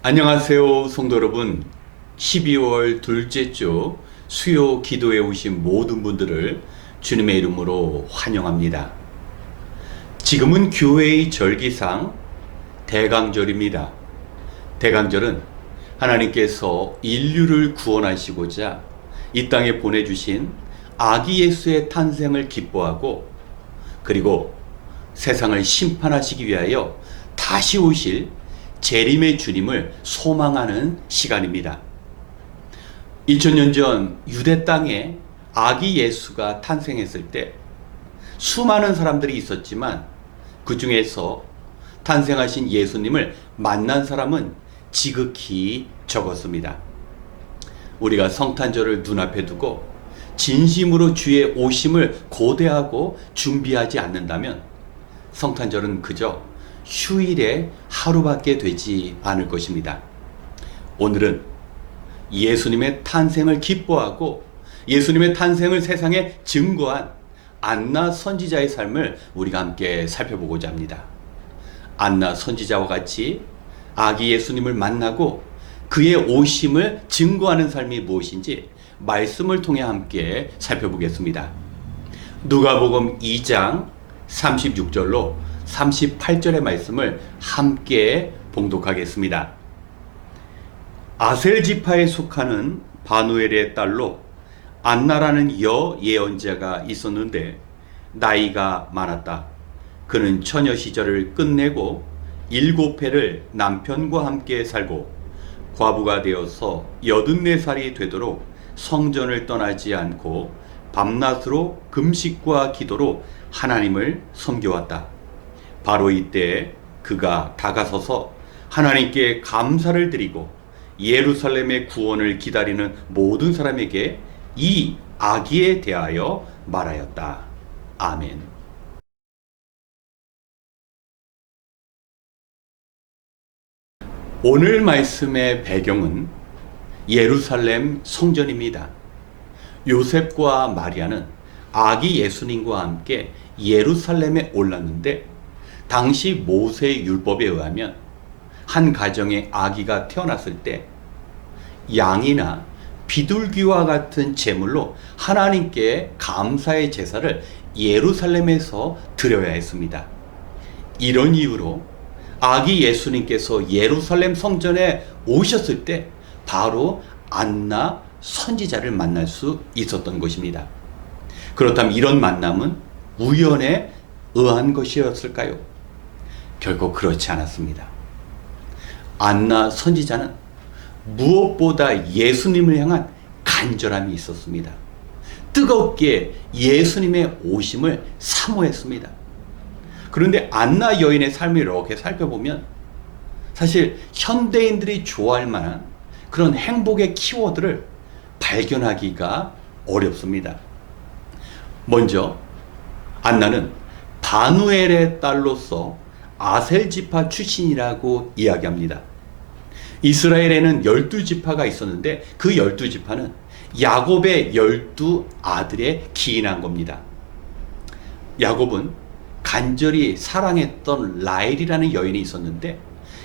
안녕하세요, 성도 여러분. 12월 둘째 주 수요 기도에 오신 모든 분들을 주님의 이름으로 환영합니다. 지금은 교회의 절기상 대강절입니다. 대강절은 하나님께서 인류를 구원하시고자 이 땅에 보내주신 아기 예수의 탄생을 기뻐하고, 그리고 세상을 심판하시기 위하여 다시 오실 재림의 주님을 소망하는 시간입니다. 2000년 전 유대 땅에 아기 예수가 탄생했을 때 수많은 사람들이 있었지만, 그 중에서 탄생하신 예수님을 만난 사람은 지극히 적었습니다. 우리가 성탄절을 눈앞에 두고 진심으로 주의 오심을 고대하고 준비하지 않는다면 성탄절은 그저 휴일의 하루밖에 되지 않을 것입니다. 오늘은 예수님의 탄생을 기뻐하고 예수님의 탄생을 세상에 증거한 안나 선지자의 삶을 우리가 함께 살펴보고자 합니다. 안나 선지자와 같이 아기 예수님을 만나고 그의 오심을 증거하는 삶이 무엇인지 말씀을 통해 함께 살펴보겠습니다. 누가복음 2장 36절로 38절의 말씀을 함께 봉독하겠습니다. 아셀 지파에 속하는 바누엘의 딸로 안나라는 여 예언자가 있었는데 나이가 많았다. 그는 처녀 시절을 끝내고 7해를 남편과 함께 살고 과부가 되어서 84살이 되도록 성전을 떠나지 않고 밤낮으로 금식과 기도로 하나님을 섬겨왔다. 바로 이때 그가 다가서서 하나님께 감사를 드리고 예루살렘의 구원을 기다리는 모든 사람에게 이 아기에 대하여 말하였다. 아멘. 오늘 말씀의 배경은 예루살렘 성전입니다. 요셉과 마리아는 아기 예수님과 함께 예루살렘에 올랐는데, 당시 모세 율법에 의하면 한 가정에 아기가 태어났을 때 양이나 비둘기와 같은 제물로 하나님께 감사의 제사를 예루살렘에서 드려야 했습니다. 이런 이유로 아기 예수님께서 예루살렘 성전에 오셨을 때 바로 안나 선지자를 만날 수 있었던 것입니다. 그렇다면 이런 만남은 우연에 의한 것이었을까요? 결코 그렇지 않았습니다. 안나 선지자는 무엇보다 예수님을 향한 간절함이 있었습니다. 뜨겁게 예수님의 오심을 사모했습니다. 그런데 안나 여인의 삶을 이렇게 살펴보면 사실 현대인들이 좋아할 만한 그런 행복의 키워드를 발견하기가 어렵습니다. 먼저 안나는 바누엘의 딸로서 아셀 지파 출신이라고 이야기합니다. 이스라엘에는 12지파가 있었는데 그 12지파는 야곱의 12아들에 기인한 겁니다. 야곱은 간절히 사랑했던 라헬이라는 여인이 있었는데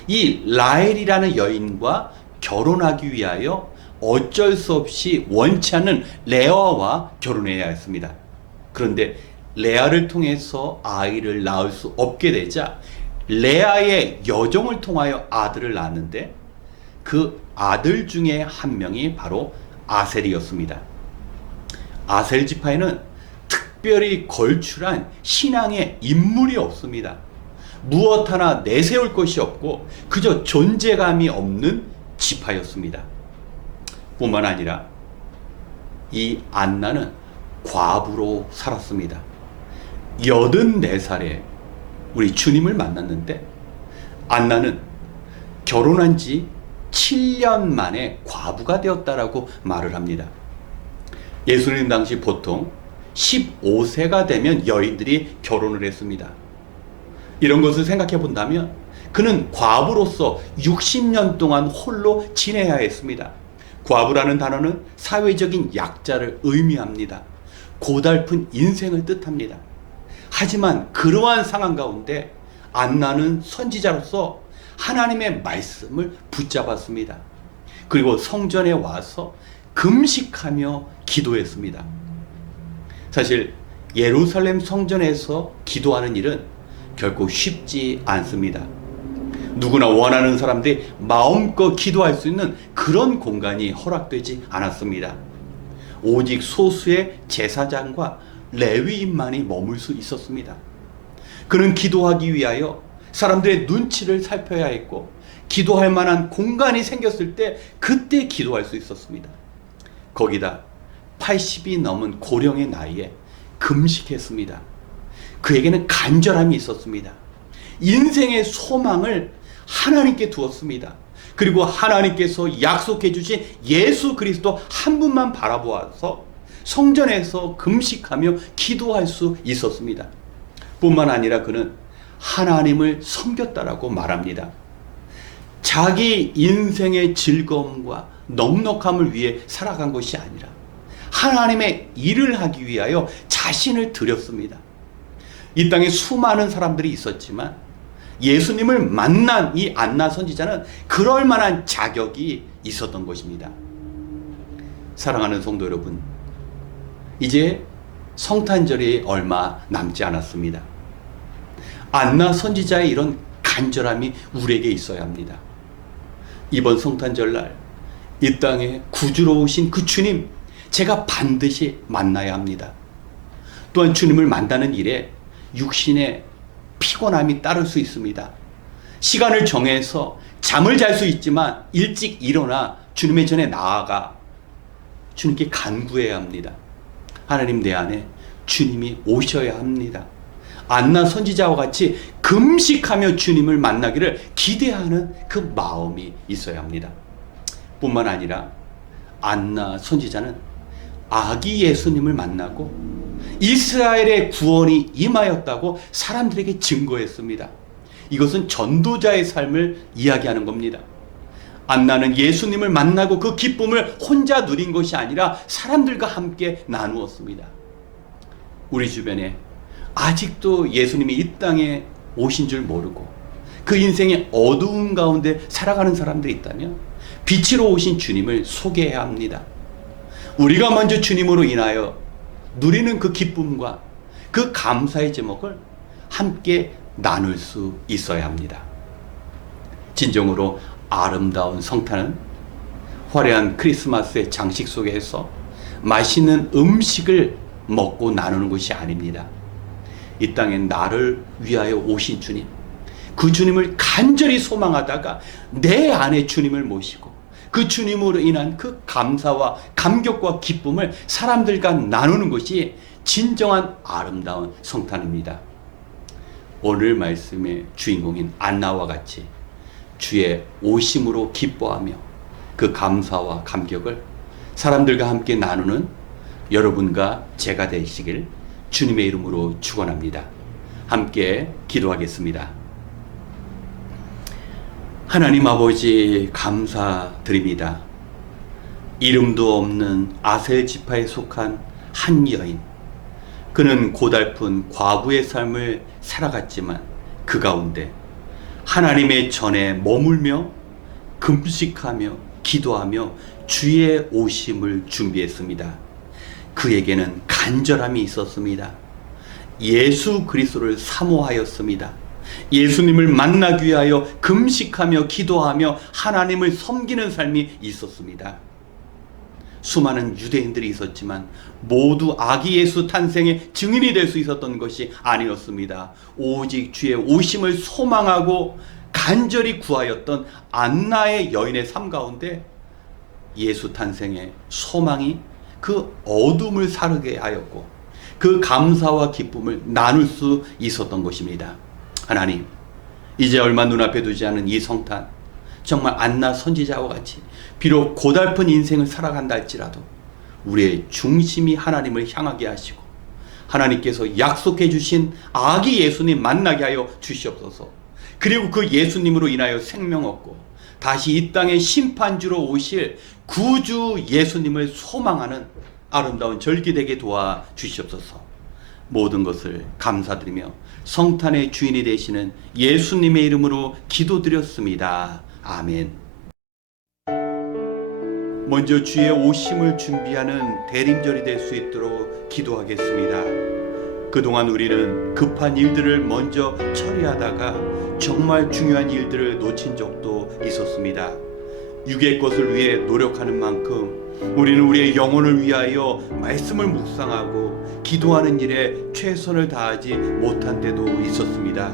이 라헬이라는 여인과 결혼하기 위하여 어쩔 수 없이 원치 않는 레아와 결혼해야 했습니다. 그런데 레아를 통해서 아이를 낳을 수 없게 되자 레아의 여종을 통하여 아들을 낳았는데 그 아들 중에 한 명이 바로 아셀이었습니다. 아셀 지파에는 특별히 걸출한 신앙의 인물이 없습니다. 무엇 하나 내세울 것이 없고 그저 존재감이 없는 지파였습니다. 뿐만 아니라 이 안나는 과부로 살았습니다. 84살에 우리 주님을 만났는데 안나는 결혼한 지 7년 만에 과부가 되었다라고 말을 합니다. 예수님 당시 보통 15세가 되면 여인들이 결혼을 했습니다. 이런 것을 생각해 본다면 그는 과부로서 60년 동안 홀로 지내야 했습니다. 과부라는 단어는 사회적인 약자를 의미합니다. 고달픈 인생을 뜻합니다. 하지만 그러한 상황 가운데 안나는 선지자로서 하나님의 말씀을 붙잡았습니다. 그리고 성전에 와서 금식하며 기도했습니다. 사실 예루살렘 성전에서 기도하는 일은 결코 쉽지 않습니다. 누구나 원하는 사람들이 마음껏 기도할 수 있는 그런 공간이 허락되지 않았습니다. 오직 소수의 제사장과 레위인만이 머물 수 있었습니다. 그는 기도하기 위하여 사람들의 눈치를 살펴야 했고 기도할 만한 공간이 생겼을 때 그때 기도할 수 있었습니다. 거기다 80이 넘은 고령의 나이에 금식했습니다. 그에게는 간절함이 있었습니다. 인생의 소망을 하나님께 두었습니다. 그리고 하나님께서 약속해 주신 예수 그리스도 한 분만 바라보아서 성전에서 금식하며 기도할 수 있었습니다. 뿐만 아니라 그는 하나님을 섬겼다라고 말합니다. 자기 인생의 즐거움과 넉넉함을 위해 살아간 것이 아니라 하나님의 일을 하기 위하여 자신을 드렸습니다. 이 땅에 수많은 사람들이 있었지만 예수님을 만난 이 안나 선지자는 그럴 만한 자격이 있었던 것입니다. 사랑하는 성도 여러분, 이제 성탄절이 얼마 남지 않았습니다. 안나 선지자의 이런 간절함이 우리에게 있어야 합니다. 이번 성탄절날 이 땅에 구주로 오신 그 주님, 제가 반드시 만나야 합니다. 또한 주님을 만나는 일에 육신의 피곤함이 따를 수 있습니다. 시간을 정해서 잠을 잘 수 있지만 일찍 일어나 주님의 전에 나아가 주님께 간구해야 합니다. 하나님, 내 안에 주님이 오셔야 합니다. 안나 선지자와 같이 금식하며 주님을 만나기를 기대하는 그 마음이 있어야 합니다. 뿐만 아니라 안나 선지자는 아기 예수님을 만나고 이스라엘의 구원이 임하였다고 사람들에게 증거했습니다. 이것은 전도자의 삶을 이야기하는 겁니다. 안나는 예수님을 만나고 그 기쁨을 혼자 누린 것이 아니라 사람들과 함께 나누었습니다. 우리 주변에 아직도 예수님이 이 땅에 오신 줄 모르고 그 인생의 어두운 가운데 살아가는 사람들이 있다면 빛으로 오신 주님을 소개해야 합니다. 우리가 먼저 주님으로 인하여 누리는 그 기쁨과 그 감사의 제목을 함께 나눌 수 있어야 합니다. 진정으로 아름다운 성탄은 화려한 크리스마스의 장식 속에서 맛있는 음식을 먹고 나누는 것이 아닙니다. 이 땅에 나를 위하여 오신 주님, 그 주님을 간절히 소망하다가 내 안에 주님을 모시고 그 주님으로 인한 그 감사와 감격과 기쁨을 사람들과 나누는 것이 진정한 아름다운 성탄입니다. 오늘 말씀의 주인공인 안나와 같이 주의 오심으로 기뻐하며 그 감사와 감격을 사람들과 함께 나누는 여러분과 제가 되시길 주님의 이름으로 축원합니다. 함께 기도하겠습니다. 하나님 아버지, 감사드립니다. 이름도 없는 아셀 지파에 속한 한 여인, 그는 고달픈 과부의 삶을 살아갔지만 그 가운데 하나님의 전에 머물며 금식하며 기도하며 주의 오심을 준비했습니다. 그에게는 간절함이 있었습니다. 예수 그리스도를 사모하였습니다. 예수님을 만나기 위하여 금식하며 기도하며 하나님을 섬기는 삶이 있었습니다. 수많은 유대인들이 있었지만 모두 아기 예수 탄생의 증인이 될 수 있었던 것이 아니었습니다. 오직 주의 오심을 소망하고 간절히 구하였던 안나의 여인의 삶 가운데 예수 탄생의 소망이 그 어둠을 사르게 하였고 그 감사와 기쁨을 나눌 수 있었던 것입니다. 하나님, 이제 얼마 눈앞에 두지 않은 이 성탄, 정말 안나 선지자와 같이 비록 고달픈 인생을 살아간다 할지라도 우리의 중심이 하나님을 향하게 하시고 하나님께서 약속해 주신 아기 예수님 만나게 하여 주시옵소서. 그리고 그 예수님으로 인하여 생명 얻고 다시 이 땅에 심판주로 오실 구주 예수님을 소망하는 아름다운 절기되게 도와 주시옵소서. 모든 것을 감사드리며 성탄의 주인이 되시는 예수님의 이름으로 기도드렸습니다. 아멘. 먼저 주의 오심을 준비하는 대림절이 될 수 있도록 기도하겠습니다. 그동안 우리는 급한 일들을 먼저 처리하다가 정말 중요한 일들을 놓친 적도 있었습니다. 육의 것을 위해 노력하는 만큼 우리는 우리의 영혼을 위하여 말씀을 묵상하고 기도하는 일에 최선을 다하지 못한 때도 있었습니다.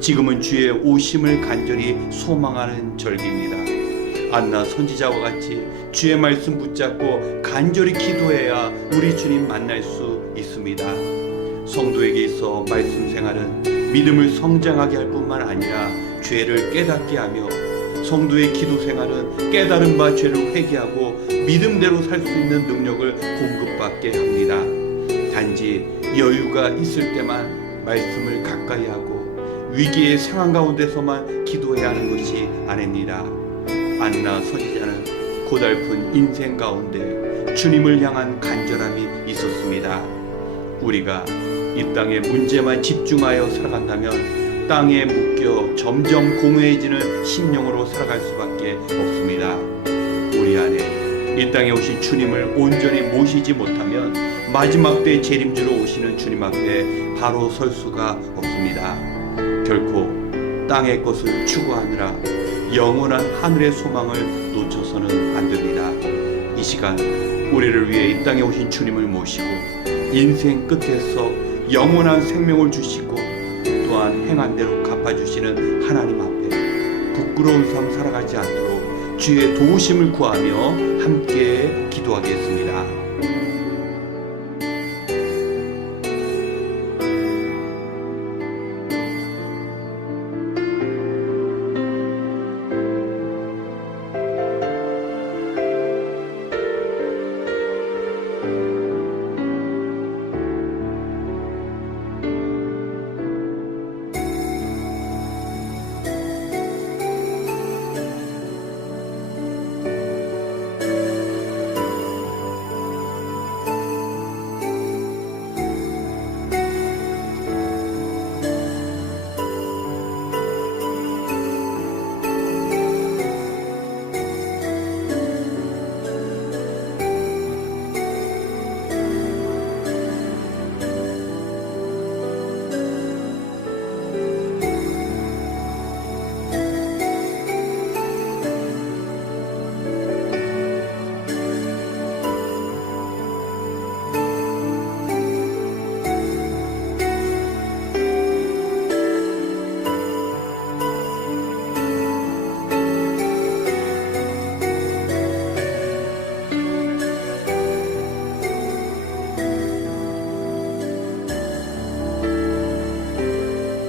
지금은 주의 오심을 간절히 소망하는 절기입니다. 안나 선지자와 같이 주의 말씀 붙잡고 간절히 기도해야 우리 주님 만날 수 있습니다. 성도에게 있어 말씀 생활은 믿음을 성장하게 할 뿐만 아니라 죄를 깨닫게 하며 성도의 기도 생활은 깨달은 바 죄를 회개하고 믿음대로 살 수 있는 능력을 공급받게 합니다. 단지 여유가 있을 때만 말씀을 가까이 하고 위기의 상황 가운데서만 기도해야 하는 것이 아닙니다. 안나 선지자는 고달픈 인생 가운데 주님을 향한 간절함이 있었습니다. 우리가 이 땅의 문제만 집중하여 살아간다면 땅에 묶여 점점 공허해지는 심령으로 살아갈 수밖에 없습니다. 우리 안에 이 땅에 오신 주님을 온전히 모시지 못하면 마지막 때 재림주로 오시는 주님 앞에 바로 설 수가 없습니다. 결코 땅의 것을 추구하느라 영원한 하늘의 소망을 놓쳐서는 안 됩니다. 이 시간 우리를 위해 이 땅에 오신 주님을 모시고 인생 끝에서 영원한 생명을 주시고 또한 행한 대로 갚아주시는 하나님 앞에 부끄러운 삶 살아가지 않도록 주의 도우심을 구하며 함께 기도하겠습니다.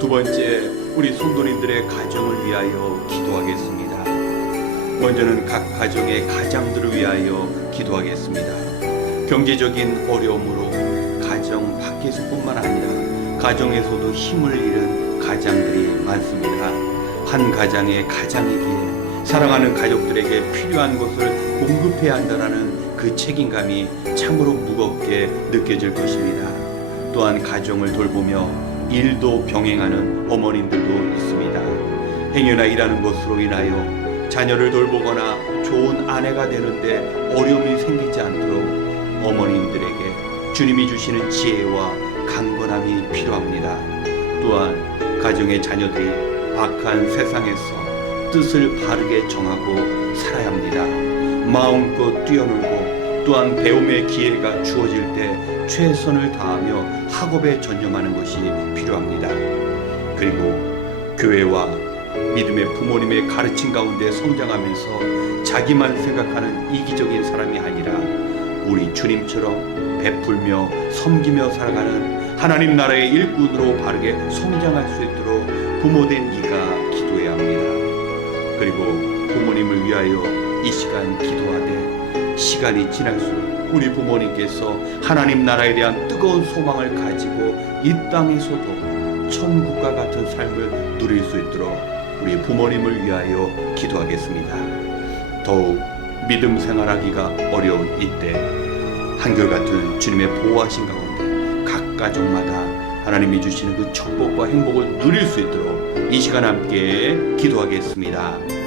두 번째, 우리 성도님들의 가정을 위하여 기도하겠습니다. 먼저는 각 가정의 가장들을 위하여 기도하겠습니다. 경제적인 어려움으로 가정 밖에서뿐만 아니라 가정에서도 힘을 잃은 가장들이 많습니다. 한 가장의 가장이기에 사랑하는 가족들에게 필요한 것을 공급해야 한다는 그 책임감이 참으로 무겁게 느껴질 것입니다. 또한 가정을 돌보며 일도 병행하는 어머님들도 있습니다. 행여나 일하는 것으로 인하여 자녀를 돌보거나 좋은 아내가 되는데 어려움이 생기지 않도록 어머님들에게 주님이 주시는 지혜와 강건함이 필요합니다. 또한 가정의 자녀들이 악한 세상에서 뜻을 바르게 정하고 살아야 합니다. 마음껏 뛰어놀고 또한 배움의 기회가 주어질 때 최선을 다하며 학업에 전념하는 것이 필요합니다. 그리고 교회와 믿음의 부모님의 가르침 가운데 성장하면서 자기만 생각하는 이기적인 사람이 아니라 우리 주님처럼 베풀며 섬기며 살아가는 하나님 나라의 일꾼으로 바르게 성장할 수 있도록 부모된 이가 기도해야 합니다. 그리고 부모님을 위하여 이 시간 기도하되 시간이 지날수록 우리 부모님께서 하나님 나라에 대한 뜨거운 소망을 가지고 이 땅에서도 천국과 같은 삶을 누릴 수 있도록 우리 부모님을 위하여 기도하겠습니다. 더욱 믿음 생활하기가 어려운 이때 한결같은 주님의 보호하신 가운데 각 가정마다 하나님이 주시는 그 축복과 행복을 누릴 수 있도록 이 시간 함께 기도하겠습니다.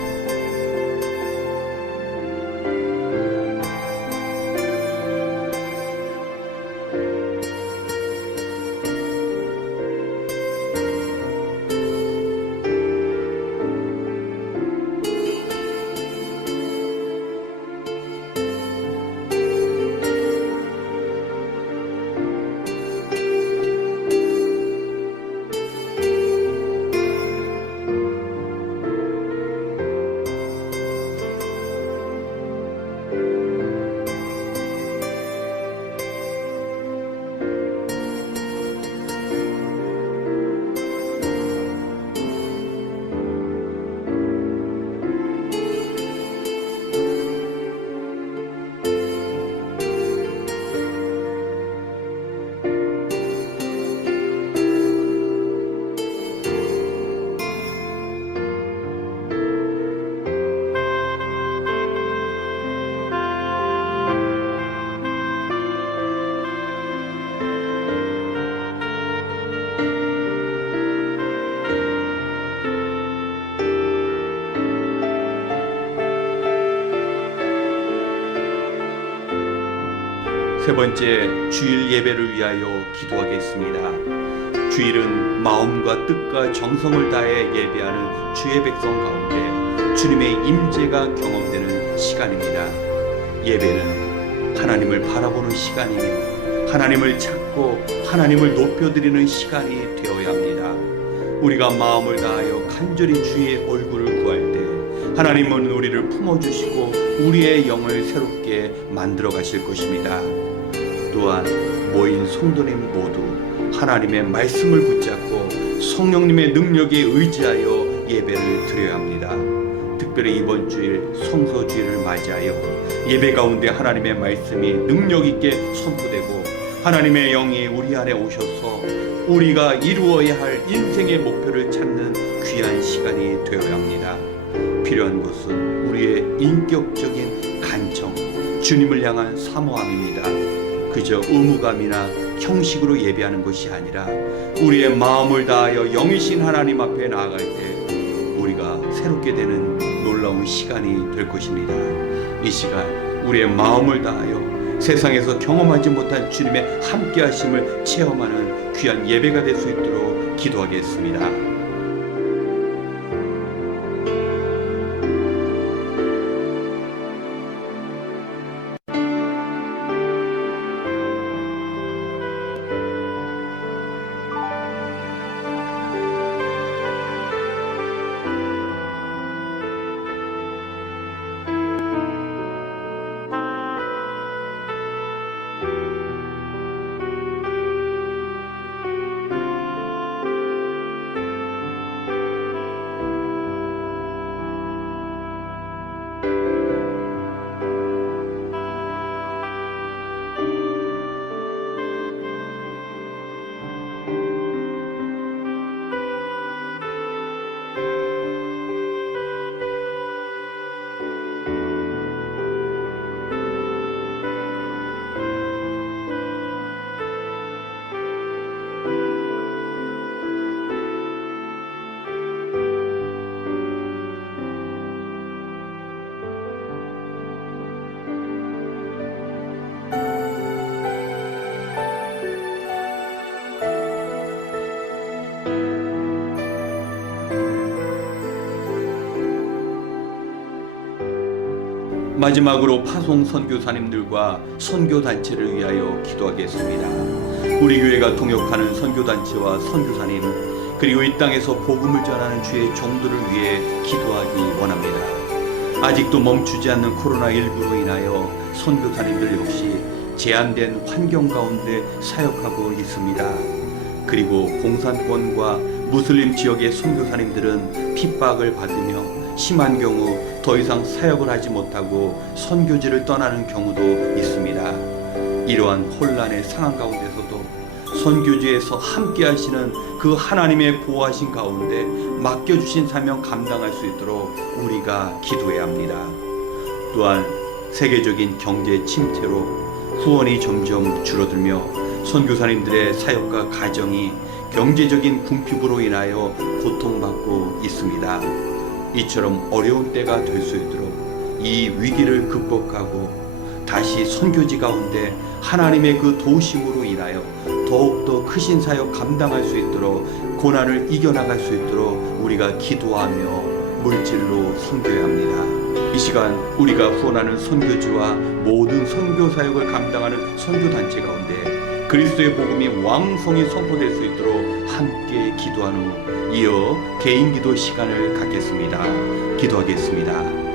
세 번째, 주일 예배를 위하여 기도하겠습니다. 주일은 마음과 뜻과 정성을 다해 예배하는 주의 백성 가운데 주님의 임재가 경험되는 시간입니다. 예배는 하나님을 바라보는 시간이며 하나님을 찾고 하나님을 높여드리는 시간이 되어야 합니다. 우리가 마음을 다하여 간절히 주의 얼굴을 구할 때 하나님은 우리를 품어주시고 우리의 영을 새롭게 만들어 가실 것입니다. 또한 모인 성도님 모두 하나님의 말씀을 붙잡고 성령님의 능력에 의지하여 예배를 드려야 합니다. 특별히 이번 주일 성서주일을 맞이하여 예배 가운데 하나님의 말씀이 능력 있게 선포되고 하나님의 영이 우리 안에 오셔서 우리가 이루어야 할 인생의 목표를 찾는 귀한 시간이 되어야 합니다. 필요한 것은 우리의 인격적인 간청, 주님을 향한 사모함입니다. 그저 의무감이나 형식으로 예배하는 것이 아니라 우리의 마음을 다하여 영이신 하나님 앞에 나아갈 때 우리가 새롭게 되는 놀라운 시간이 될 것입니다. 이 시간 우리의 마음을 다하여 세상에서 경험하지 못한 주님의 함께하심을 체험하는 귀한 예배가 될 수 있도록 기도하겠습니다. 마지막으로 파송 선교사님들과 선교단체를 위하여 기도하겠습니다. 우리 교회가 통역하는 선교단체와 선교사님, 그리고 이 땅에서 복음을 전하는 주의 종들을 위해 기도하기 원합니다. 아직도 멈추지 않는 코로나19로 인하여 선교사님들 역시 제한된 환경 가운데 사역하고 있습니다. 그리고 공산권과 무슬림 지역의 선교사님들은 핍박을 받으며 심한 경우 더 이상 사역을 하지 못하고 선교지를 떠나는 경우도 있습니다. 이러한 혼란의 상황 가운데서도 선교지에서 함께 하시는 그 하나님의 보호하신 가운데 맡겨주신 사명 감당할 수 있도록 우리가 기도해야 합니다. 또한 세계적인 경제 침체로 후원이 점점 줄어들며 선교사님들의 사역과 가정이 경제적인 궁핍으로 인하여 고통받고 있습니다. 이처럼 어려운 때가 될 수 있도록 이 위기를 극복하고 다시 선교지 가운데 하나님의 그 도우심으로 인하여 더욱더 크신 사역 감당할 수 있도록, 고난을 이겨나갈 수 있도록 우리가 기도하며 물질로 선교해야 합니다. 이 시간 우리가 후원하는 선교지와 모든 선교 사역을 감당하는 선교단체 가운데 그리스도의 복음이 왕성히 선포될 수 있도록 함께 기도한 후 이어 개인 기도 시간을 갖겠습니다. 기도하겠습니다.